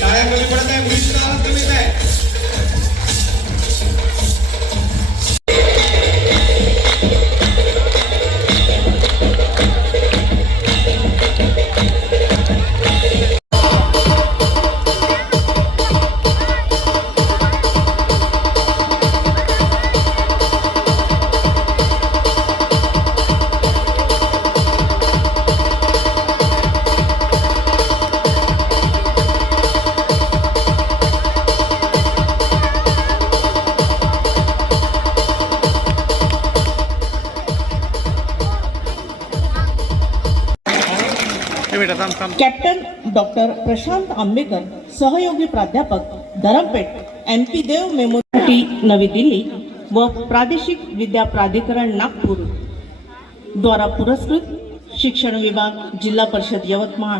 टाळ्या कमी पडत कॅप्टन डॉक्टर प्रशांत आंबेकर सहयोगी प्राध्यापक Dharampeth N P Dev memorial नवी दिल्ली व प्रादेशिक विद्या प्राधिकरण नागपूर. द्वारा पुरस्कृत शिक्षण विभाग जिल्हा परिषद यवतमाळ.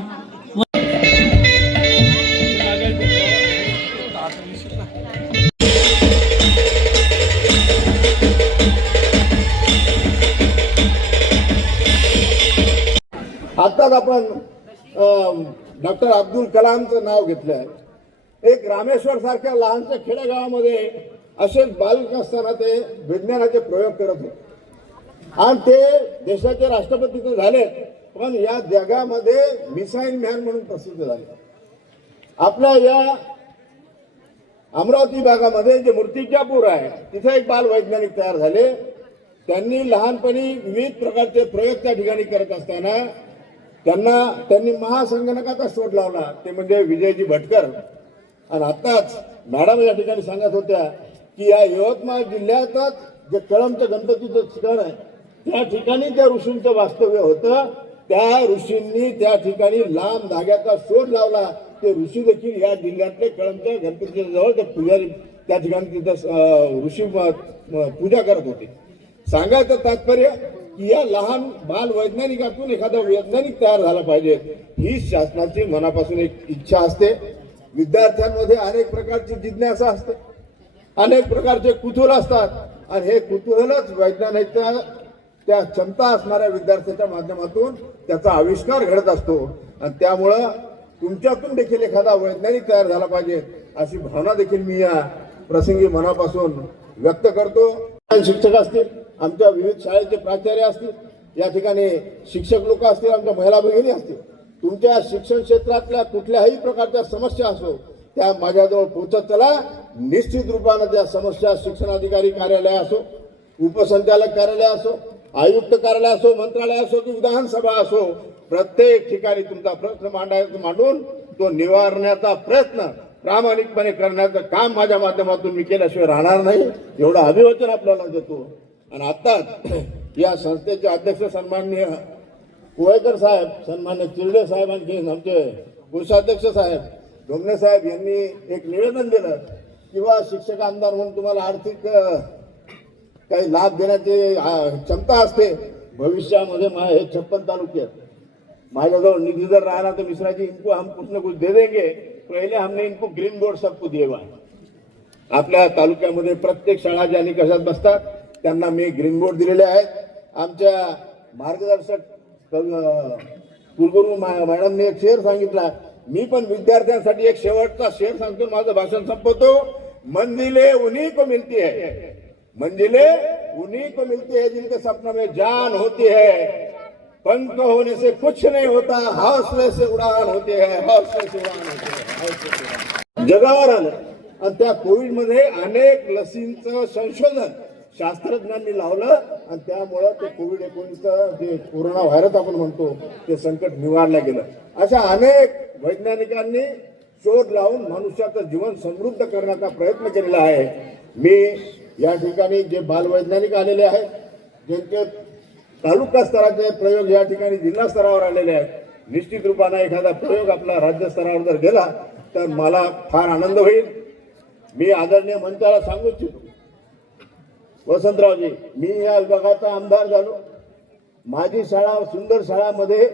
आत्ताच आताच आपण डॉक्टर अब्दुल कलामचं नाव घेतलं एक रामेश्वर सारख्या लहानशा खेडेगावामध्ये असेच बालक असताना ते विज्ञानाचे प्रयोग करत होते. आणि ते देशाचे राष्ट्रपती तर झाले पण या जगामध्ये मिसाईल मॅन म्हणून प्रसिद्ध झाले. आपल्या या अमरावती भागामध्ये जे मूर्तिजापूर आहे तिथे एक बाल वैज्ञानिक तयार झाले. त्यांनी लहानपणी विविध प्रकारचे प्रयोग त्या ठिकाणी करत असताना त्यांना त्यांनी महासंगणकाचा शोध लावला. ते म्हणजे विजयजी भटकर. आणि आताच मॅडम या ठिकाणी सांगत होत्या की या यवतमाळ जिल्ह्यातच जे कळमचं गणपतीचं ठिकाण आहे त्या ठिकाणी त्या ऋषींचं वास्तव्य होतं त्या ऋषींनी त्या ठिकाणी लांब धाग्याचा शोध लावला. ते ऋषी देखील या जिल्ह्यातले कळमच्या गणपतीच्या जवळ ते पुजारी त्या ठिकाणी तिथं ऋषी पूजा करत होते. सांगायचं तात्पर्य की या लहान बाल वैज्ञानिकातून एखादा वैज्ञानिक तयार झाला पाहिजे ही शासनाची मनापासून एक इच्छा असते. विद्यार्थ्यांमध्ये अनेक प्रकारची जिज्ञासा असते. अनेक प्रकारचे कुतूहल असतात. आणि हे कुतूहलच वैज्ञानिकच्या त्या क्षमता असणाऱ्या विद्यार्थ्याच्या माध्यमातून त्याचा आविष्कार घडत असतो. आणि त्यामुळं तुमच्यातून देखील एखादा वैज्ञानिक तयार झाला पाहिजे अशी भावना देखील मी या प्रसंगी मनापासून व्यक्त करतो. शिक्षक असतील आमच्या विविध शाळेचे प्राचार्य असतील या ठिकाणी शिक्षक लोक असतील आमच्या महिला भगिनी असतील तुमच्या शिक्षण क्षेत्रातल्या कुठल्याही प्रकारच्या समस्या असो त्या माझ्याजवळ पोहोचत चला. निश्चित रूपानं त्या समस्या शिक्षणाधिकारी कार्यालय असो उपसंचालक कार्यालय असो आयुक्त कार्यालय असो मंत्रालय असो की विधानसभा असो प्रत्येक ठिकाणी तुमचा प्रश्न मांडायचा मांडून तो निवारण्याचा प्रयत्न प्रामाणिकपणे करण्याचं काम माझ्या माध्यमातून मी केल्याशिवाय राहणार नाही. एवढं अभिवचन आपल्याला देतो. आणि आत्ताच या संस्थेचे अध्यक्ष सन्माननीय कोळेकर साहेब सन्मान्य चिरडे साहेब आणखी आमचे कोषाध्यक्ष साहेब ढोंगणे साहेब यांनी एक निवेदन दिलं किंवा शिक्षक आमदार म्हणून तुम्हाला आर्थिक काही लाभ देण्याची क्षमता असते भविष्यामध्ये मा हे छप्पन तालुके आहेत. माझ्याजवळ निधी जर राहिला तर मिश्राजी इनको हम कुछ न कुछ दे देंगे? पहिले हमने इनको ग्रीन बोर्ड सबको दिए आपल्या तालुक्यामध्ये प्रत्येक शाळा ज्या निकषात बसतात त्यांना मी ग्रीन बोर्ड दिलेले आहेत. आमच्या मार्गदर्शक कुलगुरू मॅडमने एक शेअर सांगितला मी पण विद्यार्थ्यांसाठी एक शेवटचा शेअर सांगतो माझं भाषण संपवतो. मंजिले उन्हीं को मिलती है. मंजिले उन्हीं को मिलती है जिनके सपनों में जान होती है। पंख होने से कुछ नहीं होता हौसले से उड़ान होती है हौसले से उड़ान होती है। जगावर आलं. आणि त्या कोविडमध्ये अनेक लसींचं संशोधन शास्त्रज्ञांनी लावलं आणि त्यामुळं ते कोविड एकोणीसचं जे कोरोना व्हायरस आपण म्हणतो ते संकट निवारलं गेलं. अशा अनेक वैज्ञानिकांनी शोध लावून मनुष्याचं जीवन समृद्ध करण्याचा प्रयत्न केलेला आहे. मी या ठिकाणी जे बालवैज्ञानिक आलेले आहेत ज्यांचे तालुका स्तराचे प्रयोग या ठिकाणी जिल्हा स्तरावर आलेले आहेत निश्चित रूपानं एखादा प्रयोग आपला राज्यस्तरावर जर गेला तर मला फार आनंद होईल. मी आदरणीय मंचाला सांगू इच्छितो. वसंतरावजी मी या विभागाचा आमदार झालो. माझी शाळा सुंदर शाळामध्ये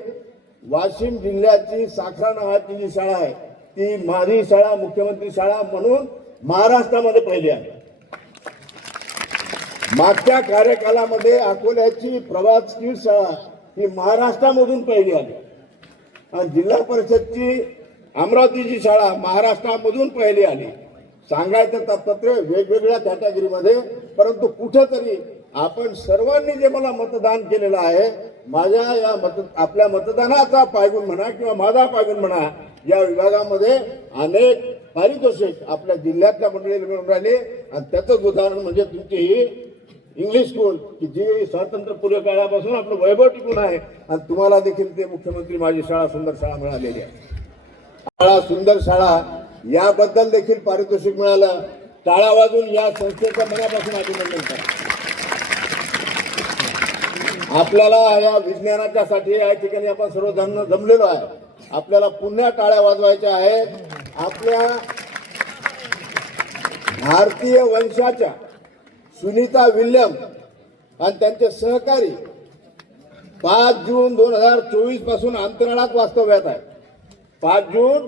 वाशिम जिल्ह्याची साखरा नावाची जी शाळा आहे ती माझी शाळा मुख्यमंत्री शाळा म्हणून महाराष्ट्रामध्ये पहिली आहे. मागच्या कार्यकालामध्ये अकोल्याची प्रवास स्किट शाळा ही महाराष्ट्रामधून पहिली आली. आणि जिल्हा परिषदची अमरावतीची शाळा महाराष्ट्रामधून पहिली आली. सांगायचं तात्पर्य वेगवेगळ्या कॅटेगरीमध्ये परंतु कुठंतरी आपण सर्वांनी जे मला मतदान केलेलं आहे माझ्या या मत आपल्या मतदानाचा पायगुण म्हणा किंवा माझा पायगुण म्हणा या विभागामध्ये अनेक पारितोषिक आपल्या जिल्ह्यातल्या मंडळीला मिळून राहिले. आणि त्याचंच उदाहरण म्हणजे तुमची ही इंग्लिश स्कूल की जी स्वातंत्र्यपूर्व काळापासून आपलं वैभव टिकून आहे. आणि तुम्हाला देखील ते मुख्यमंत्री माझी शाळा सुंदर शाळा मिळालेली आहे. शाळा सुंदर शाळा याबद्दल देखील पारितोषिक मिळालं. टाळा वाजून या संस्थेचं मनापासून अभिनंदन करा. आपल्याला या विज्ञानाच्या साठी या ठिकाणी आपण सर्व जमलेलो आहे. आपल्याला पुन्हा टाळ्या वाजवायच्या आहेत. आपल्या भारतीय वंशाच्या सुनीता विल्यम आणि त्यांचे सहकारी पाच जून दोन हजार चोवीसपासून अंतराळात वास्तव्यात आहे पाच जून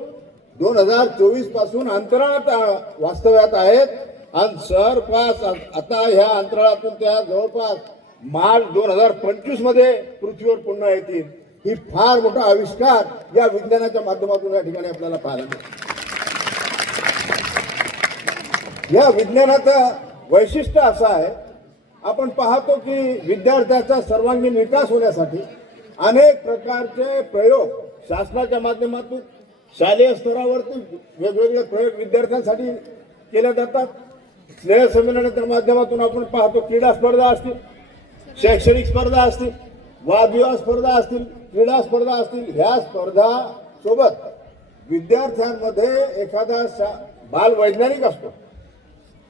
दोन हजार चोवीसपासून अंतराळात वास्तव्यात आहेत. आणि जवळपास आता ह्या अंतराळातून त्या जवळपास मार्च दोन हजार पंचवीसमध्ये पृथ्वीवर पुन्हा येतील. ही फार मोठा आविष्कार या विज्ञानाच्या माध्यमातून या ठिकाणी आपल्याला पाहायला मिळतो या विज्ञानाचं वैशिष्ट्य असं आहे आपण पाहतो की विद्यार्थ्याचा सर्वांगीण विकास होण्यासाठी अनेक प्रकारचे प्रयोग शासनाच्या माध्यमातून शालेय स्तरावरती वेगवेगळे प्रयोग विद्यार्थ्यांसाठी केल्या जातात. स्नेह संमेलनाच्या माध्यमातून आपण पाहतो क्रीडा स्पर्धा असतील शैक्षणिक स्पर्धा असतील वादविवाद स्पर्धा असतील क्रीडा स्पर्धा असतील ह्या स्पर्धा सोबत विद्यार्थ्यांमध्ये एखादा शा- बालवैज्ञानिक असतो.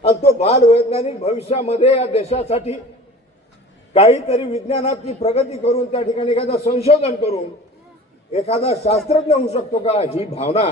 आणि तो बालवैज्ञानिक भविष्यामध्ये या देशासाठी काहीतरी विज्ञानाची प्रगती करून त्या ठिकाणी एखादं संशोधन करून एखादा शास्त्रज्ञ होऊ शकतो का? ही भावना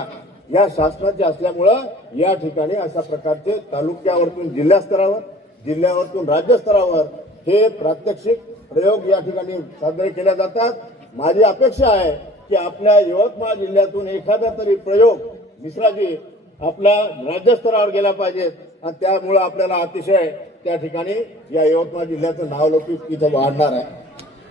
या शासनाची असल्यामुळं या ठिकाणी अशा प्रकारचे तालुक्यावरतून जिल्हा स्तरावर जिल्ह्यावरतून राज्यस्तरावर हे प्रात्यक्षिक प्रयोग या ठिकाणी साजरे केले जातात. माझी अपेक्षा आहे की आपल्या यवतमाळ जिल्ह्यातून एखादा तरी प्रयोग मिश्राजी आपला राज्यस्तरावर गेला पाहिजे आणि त्यामुळं आपल्याला अतिशय त्या ठिकाणी या यवतमाळ जिल्ह्याचं नाव लौकिक इथं वाढणार आहे.